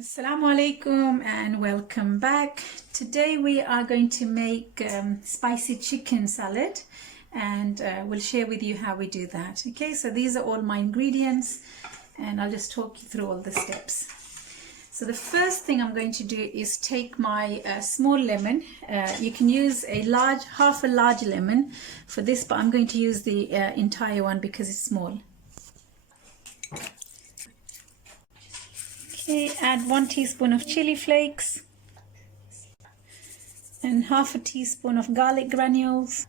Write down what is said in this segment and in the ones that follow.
Assalamu alaikum and welcome back. Today we are going to make spicy chicken salad and we'll share with you how we do that. Okay, so these are all my ingredients and I'll just talk you through all the steps. So the first thing I'm going to do is take my small lemon. You can use half a large lemon for this, but I'm going to use the entire one because it's small. Okay, add 1 teaspoon of chili flakes and half a teaspoon of garlic granules,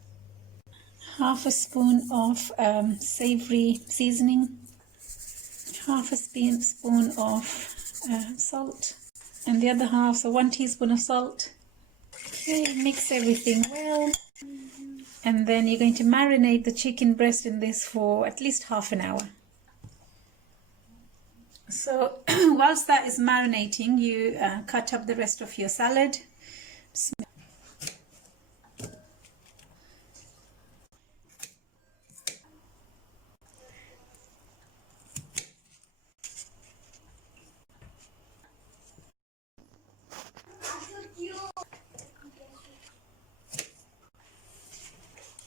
half a spoon of savory seasoning, half a spoon of salt, and the other half, so 1 teaspoon of salt. Okay, mix everything well, and then you're going to marinate the chicken breast in this for at least half an hour. So whilst that is marinating, you cut up the rest of your salad.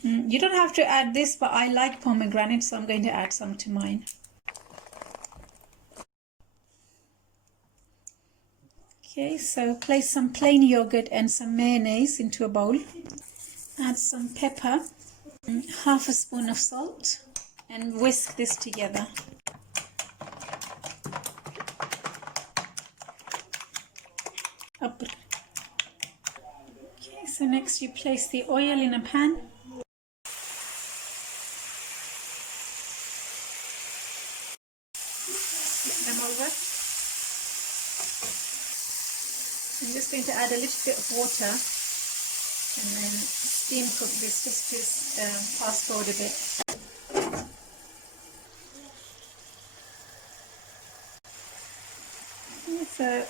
You don't have to add this, but I like pomegranate, so I'm going to add some to mine. Okay, so place some plain yogurt and some mayonnaise into a bowl. Add some pepper, half a spoon of salt, and whisk this together. Okay, so next you place the oil in a pan. Flip them over. I'm just going to add a little bit of water and then steam cook this just to fast forward a bit. So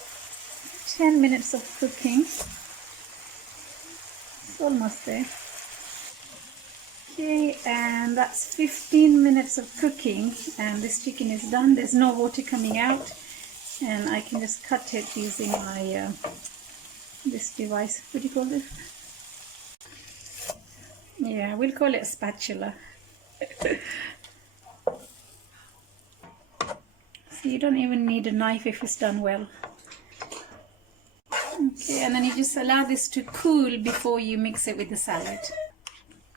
10 minutes of cooking. It's almost there. Okay, and that's 15 minutes of cooking and this chicken is done. There's no water coming out. And I can just cut it using my this device. What do you call this? Yeah, we'll call it a spatula. So you don't even need a knife if it's done well. Okay, and then you just allow this to cool before you mix it with the salad.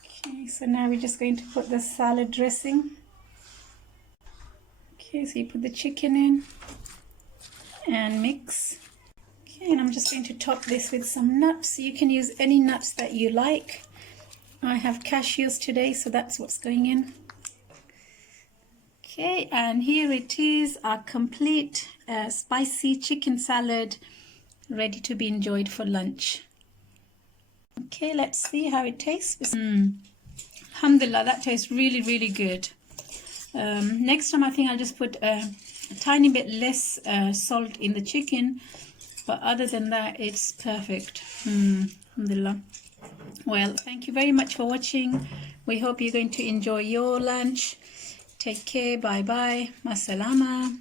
Okay, so now we're just going to put the salad dressing. Okay, so you put the chicken in and mix. Okay, and I'm just going to top this with some nuts. You can use any nuts that you like. I have cashews today, so that's what's going in. Okay, and here it is, our complete spicy chicken salad ready to be enjoyed for lunch. Okay, let's see how it tastes. Alhamdulillah, that tastes really good. Next time I think I'll just put a tiny bit less salt in the chicken, but other than that it's perfect. Alhamdulillah. Well, thank you very much for watching. We hope you're going to enjoy your lunch. Take care. Bye bye. Masalama.